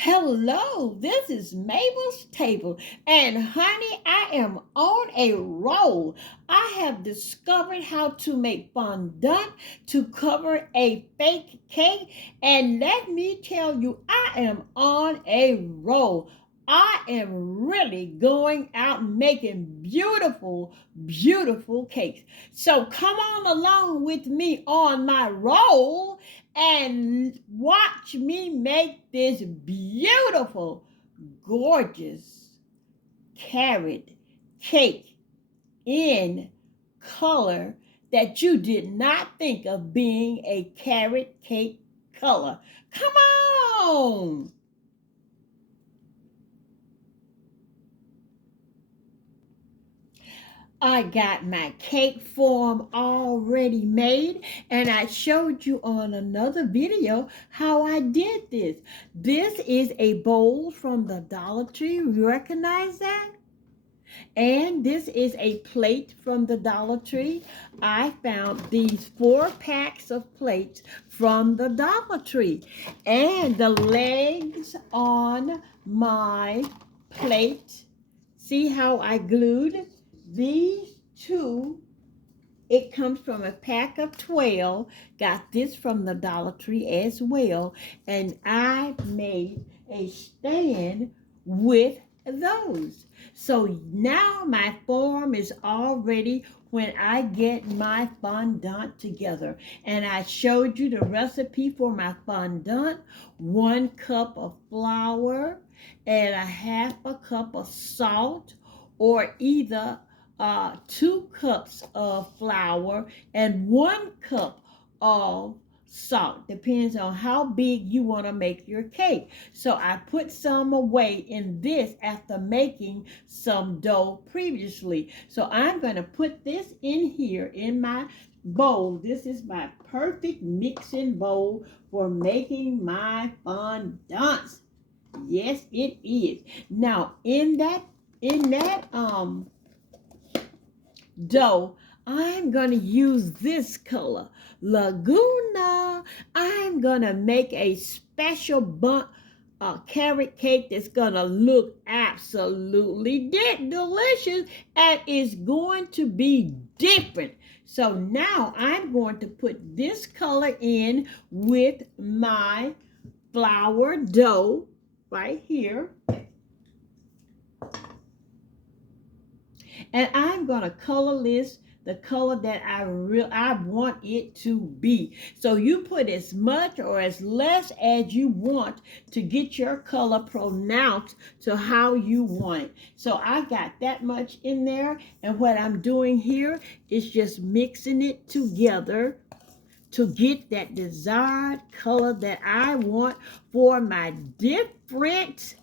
Hello, this is Mabel's Table, and honey, I am on a roll. I have discovered how to make fondant to cover a fake cake, and let me tell you, I am on a roll. I am really going out making beautiful, beautiful cakes. So come on along with me on my roll and watch me make this beautiful, gorgeous carrot cake in color that you did not think of being a carrot cake color. Come on! I got my cake form already made, and I showed you on another video how I did this. This is a bowl from the Dollar Tree. You recognize that? And this is a plate from the Dollar Tree. I found these 4 packs of plates from the Dollar Tree. And the legs on my plate, see how I glued these two. It comes from a pack of 12. Got this from the Dollar Tree as well. And I made a stand with those. So now my form is all ready when I get my fondant together. And I showed you the recipe for my fondant. 1 cup of flour and a half a cup of salt, or either 2 cups of flour and 1 cup of salt. Depends on how big you want to make your cake. So I put some away in this after making some dough previously. So I'm going to put this in here in my bowl. This is my perfect mixing bowl for making my fondants. Yes, it is. Now in that dough, I'm going to use this color, Laguna. I'm going to make a special carrot cake that's going to look absolutely delicious, and it's going to be different. So now I'm going to put this color in with my flour dough right here. And I'm going to color this the color that I want it to be. So you put as much or as less as you want to get your color pronounced to how you want it. So I got that much in there, and what I'm doing here is just mixing it together to get that desired color that I want for my different,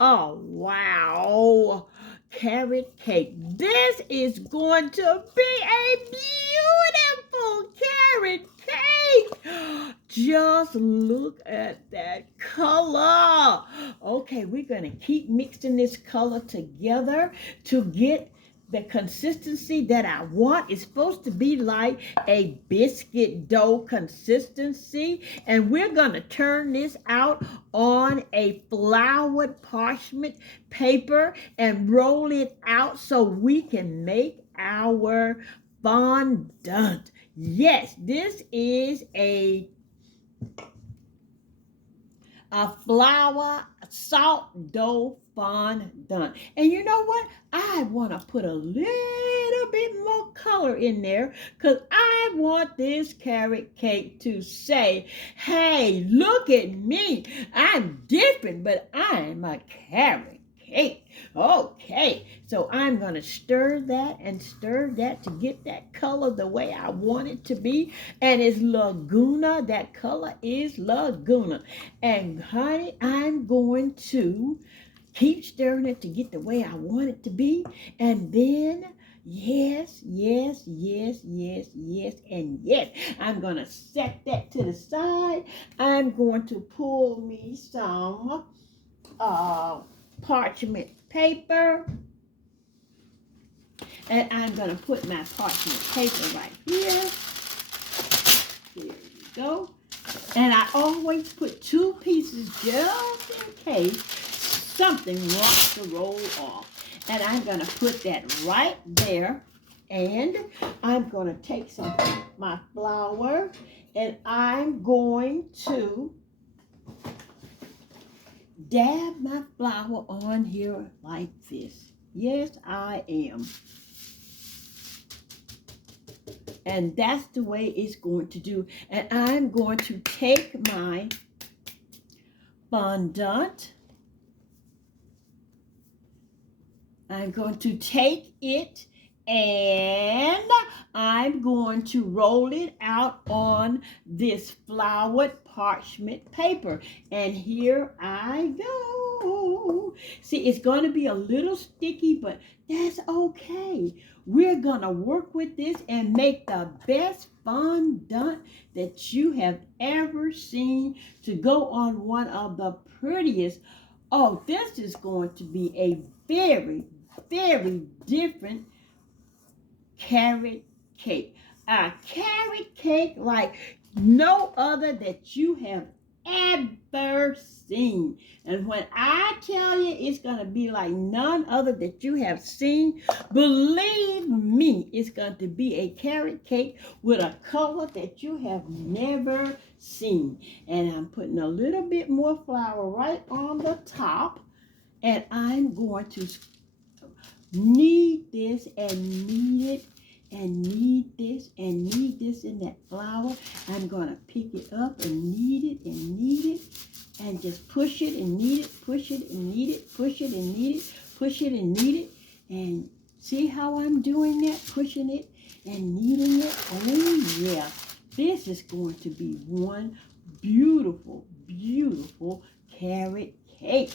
oh wow, carrot cake. This is going to be a beautiful carrot cake. Just look at that color. Okay, we're going to keep mixing this color together to get the consistency that I want. Is supposed to be like a biscuit dough consistency, and we're going to turn this out on a floured parchment paper and roll it out so we can make our fondant. Yes, this is a flour salt dough fondant. And you know what? I want to put a little bit more color in there because I want this carrot cake to say, hey, look at me. I'm different, but I'm a carrot cake. Okay, so I'm going to stir that and stir that to get that color the way I want it to be. And it's Laguna. That color is Laguna. And honey, I'm going to keep stirring it to get the way I want it to be. And then, yes, yes, yes, yes, yes, and yes, I'm going to set that to the side. I'm going to pull me some parchment paper. And I'm going to put my parchment paper right here. There we go. And I always put 2 pieces just in case something wants to roll off. And I'm going to put that right there. And I'm going to take my flour and I'm going to dab my flour on here like this. Yes, I am. And that's the way it's going to do. And I'm going to take my fondant. I'm going to take it and I'm going to roll it out on this floured parchment paper. And here I go. See, it's going to be a little sticky, but that's okay. We're going to work with this and make the best fondant that you have ever seen to go on one of the prettiest. Oh, this is going to be a very, very different carrot cake. A carrot cake like no other that you have ever seen. And when I tell you it's going to be like none other that you have seen, believe me, it's going to be a carrot cake with a color that you have never seen. And I'm putting a little bit more flour right on the top. And I'm going to knead this and knead it and knead this and knead this in that flour. I'm going to pick it up and knead it and knead it and just push it and knead it, push it and knead it, push it and knead it, push it and knead it. And see how I'm doing that? Pushing it and kneading it. Oh yeah, this is going to be one beautiful, beautiful carrot cake.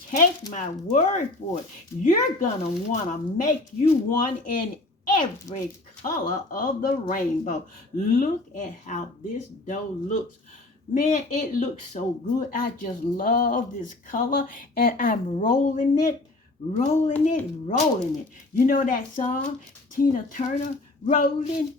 Take my word for it. You're going to want to make you one in every color of the rainbow. Look at how this dough looks. Man, it looks so good. I just love this color. And I'm rolling it, rolling it, rolling it. You know that song, Tina Turner, rolling,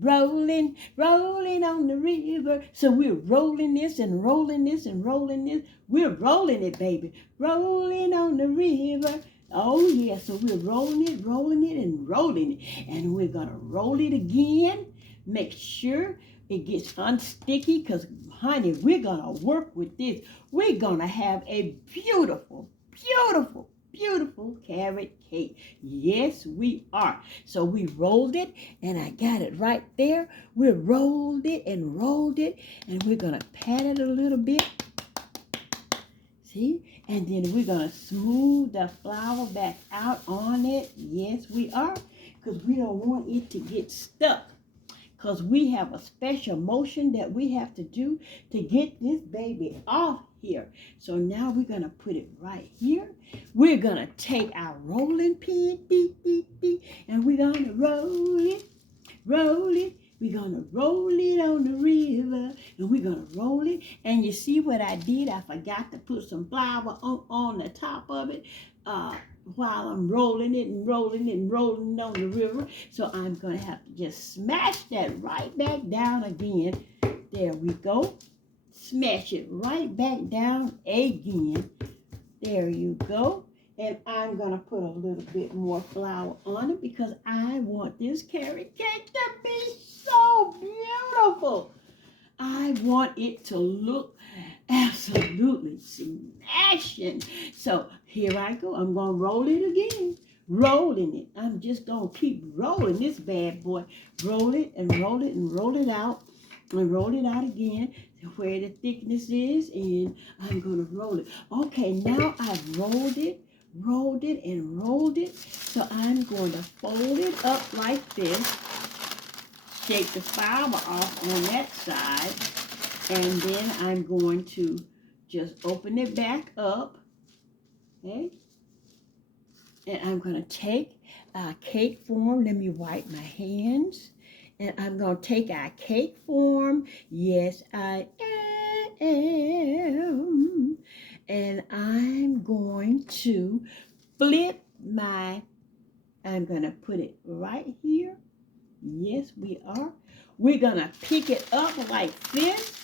rolling, rolling on the river. So we're rolling this and rolling this and rolling this. We're rolling it, baby. Rolling on the river. Oh, yeah. So we're rolling it, and rolling it. And we're going to roll it again. Make sure it gets unsticky because, honey, we're going to work with this. We're going to have a beautiful, beautiful, beautiful carrot cake. Yes, we are. So we rolled it, and I got it right there. We rolled it, and we're going to pat it a little bit. See? And then we're going to smooth the flour back out on it. Yes, we are, because we don't want it to get stuck. Because we have a special motion that we have to do to get this baby off here. So now we're going to put it right here. We're going to take our rolling pin, and we're going to roll it, roll it. We're going to roll it on the river, and we're going to roll it. And you see what I did? I forgot to put some flour on the top of it while I'm rolling it and rolling it and rolling it on the river. So I'm going to have to just smash that right back down again. There we go. Smash it right back down again. There you go. And I'm going to put a little bit more flour on it because I want this carrot cake to be so beautiful. I want it to look absolutely smashing. So here I go. I'm going to roll it again. Rolling it. I'm just going to keep rolling this bad boy. Roll it and roll it and roll it out. And roll it out again where the thickness is. And I'm going to roll it. Okay, now I've rolled it and rolled it. So I'm going to fold it up like this. Shake the flour off on that side. And then I'm going to just open it back up. Okay. And I'm going to take our cake form. Let me wipe my hands. And I'm going to take our cake form. Yes, I am. And I'm going to flip I'm going to put it right here. Yes, we are. We're going to pick it up like this.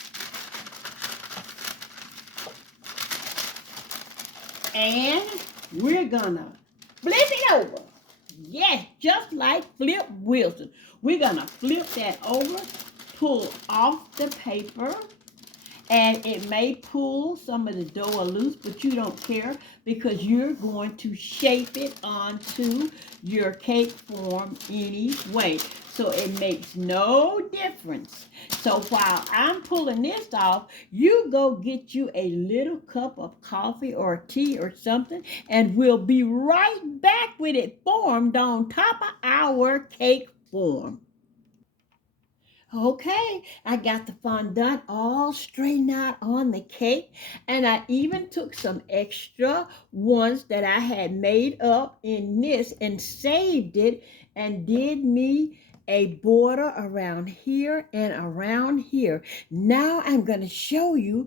And we're gonna flip it over. Yes, just like Flip Wilson. We're gonna flip that over, pull off the paper, and it may pull some of the dough loose, but you don't care because you're going to shape it onto your cake form anyway. So it makes no difference. So while I'm pulling this off, you go get you a little cup of coffee or tea or something, and we'll be right back with it formed on top of our cake form. Okay, I got the fondant all straightened out on the cake, and I even took some extra ones that I had made up in this and saved it and did me a border around here and around here. Now I'm going to show you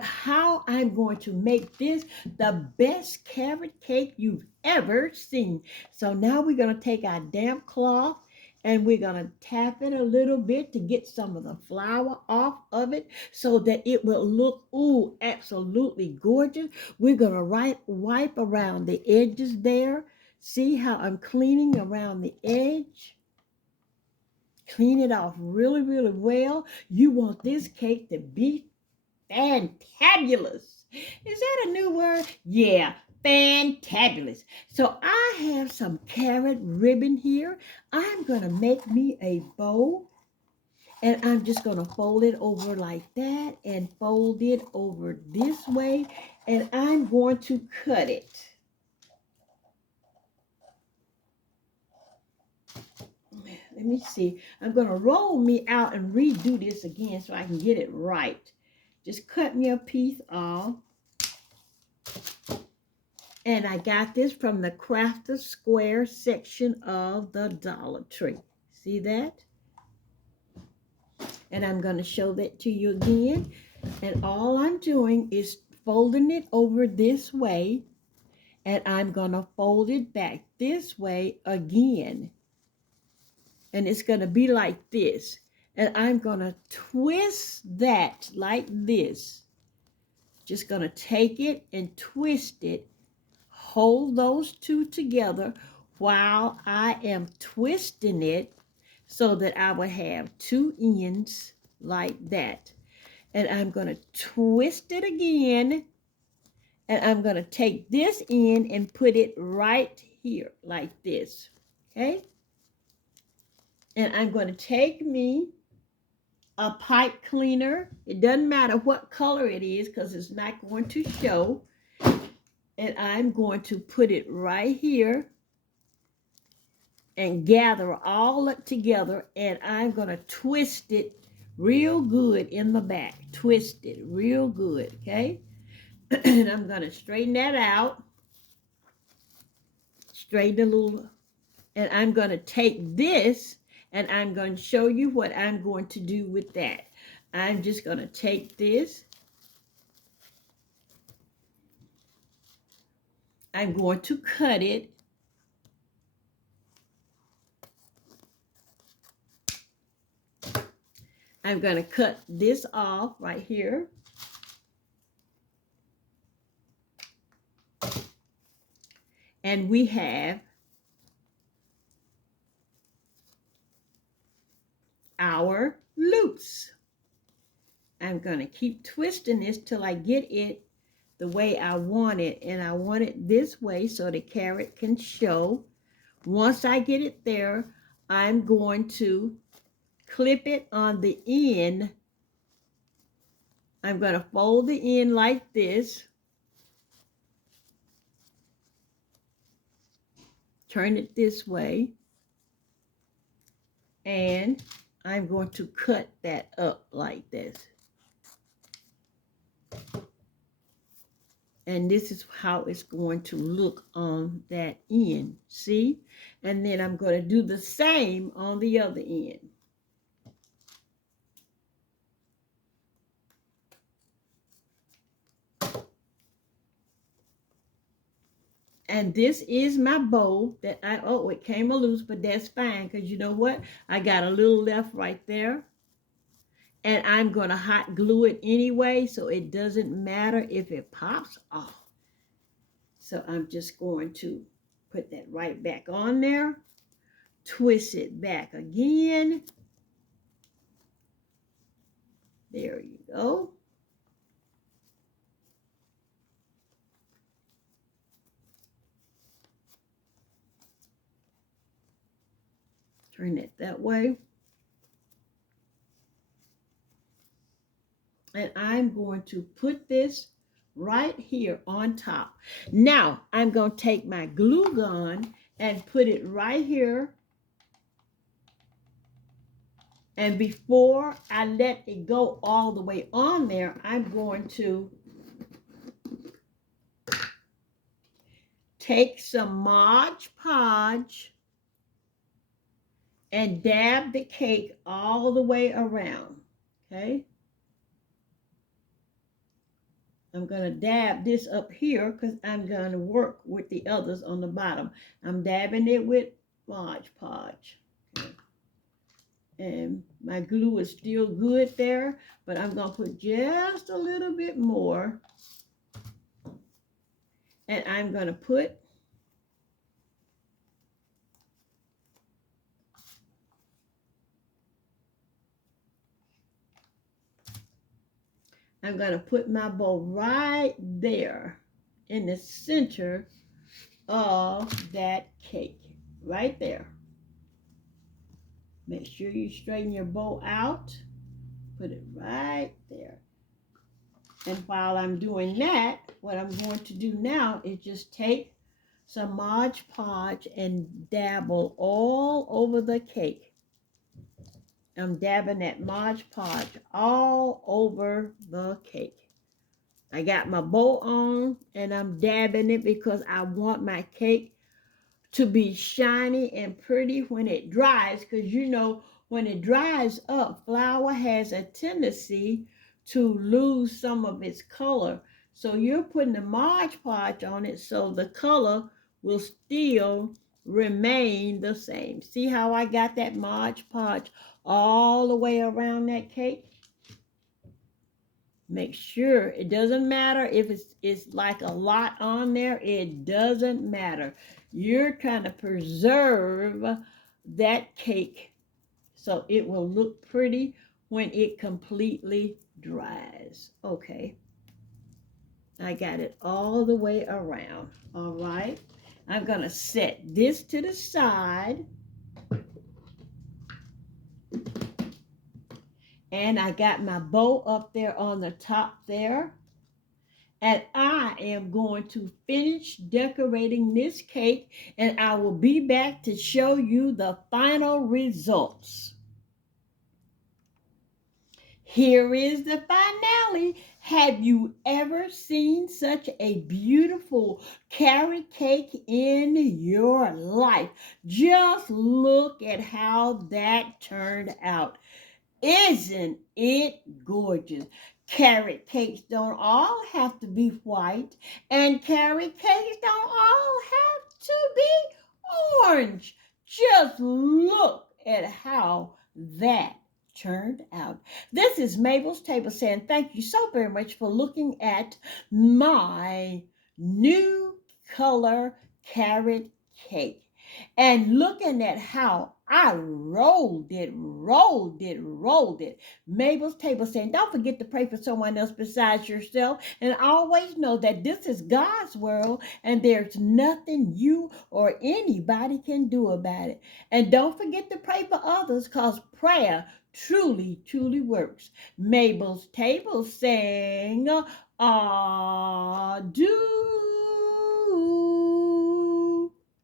how I'm going to make this the best carrot cake you've ever seen. So now we're going to take our damp cloth and we're going to tap it a little bit to get some of the flour off of it so that it will look, ooh, absolutely gorgeous. We're going to wipe around the edges there. See how I'm cleaning around the edge? Clean it off really, really well. You want this cake to be fantabulous. Is that a new word? Yeah, fantabulous. So I have some carrot ribbon here. I'm going to make me a bow, and I'm just going to fold it over like that and fold it over this way, and I'm going to cut it. Let me see. I'm going to roll me out and redo this again so I can get it right. Just cut me a piece off. And I got this from the Crafter Square section of the Dollar Tree. See that? And I'm going to show that to you again. And all I'm doing is folding it over this way. And I'm going to fold it back this way again. And it's going to be like this. And I'm going to twist that like this. Just going to take it and twist it. Hold those two together while I am twisting it so that I would have two ends like that. And I'm going to twist it again, and I'm going to take this end and put it right here like this. Okay? And I'm going to take me a pipe cleaner. It doesn't matter what color it is because it's not going to show. And I'm going to put it right here and gather all it together, and I'm going to twist it real good in the back. Twist it real good, okay? And I'm going to straighten that out. Straighten a little. And I'm going to take this, and I'm going to show you what I'm going to do with that. I'm just going to take this. I'm going to cut it. I'm going to cut this off right here. And we have our loops. I'm going to keep twisting this till I get it the way I want it. And I want it this way so the carrot can show. Once I get it there, I'm going to clip it on the end. I'm going to fold the end like this. Turn it this way. And I'm going to cut that up like this. And this is how it's going to look on that end. See? And then I'm going to do the same on the other end. And this is my bow that it came a loose, but that's fine because you know what? I got a little left right there. And I'm going to hot glue it anyway, so it doesn't matter if it pops off. So I'm just going to put that right back on there, twist it back again. There you go. Turn it that way. And I'm going to put this right here on top. Now, I'm going to take my glue gun and put it right here. And before I let it go all the way on there, I'm going to take some Mod Podge and dab the cake all the way around, okay? I'm going to dab this up here because I'm going to work with the others on the bottom. I'm dabbing it with Mod Podge. Okay. And my glue is still good there, but I'm going to put just a little bit more. And I'm going to put my bowl right there in the center of that cake, right there. Make sure you straighten your bowl out. Put it right there. And while I'm doing that, what I'm going to do now is just take some Mod Podge and dabble all over the cake. I'm dabbing that Mod Podge all over the cake. I got my bowl on and I'm dabbing it because I want my cake to be shiny and pretty when it dries, because you know when it dries up, flour has a tendency to lose some of its color. So you're putting the Mod Podge on it so the color will still remain the same. See how I got that Mod Podge all the way around that cake? Make sure it doesn't matter if it's like a lot on there. It doesn't matter. You're trying to preserve that cake so it will look pretty when it completely dries. Okay. I got it all the way around. All right. I'm going to set this to the side. And I got my bow up there on the top there. And I am going to finish decorating this cake, and I will be back to show you the final results. Here is the finale. Have you ever seen such a beautiful carrot cake in your life? Just look at how that turned out. Isn't it gorgeous? Carrot cakes don't all have to be white, and carrot cakes don't all have to be orange. Just look at how that turned out. This is Mabel's Table saying thank you so very much for looking at my new color carrot cake and looking at how I rolled it. Mabel's Table saying, don't forget to pray for someone else besides yourself. And always know that this is God's world and there's nothing you or anybody can do about it. And don't forget to pray for others because prayer truly works. Mabel's Table saying, adieu.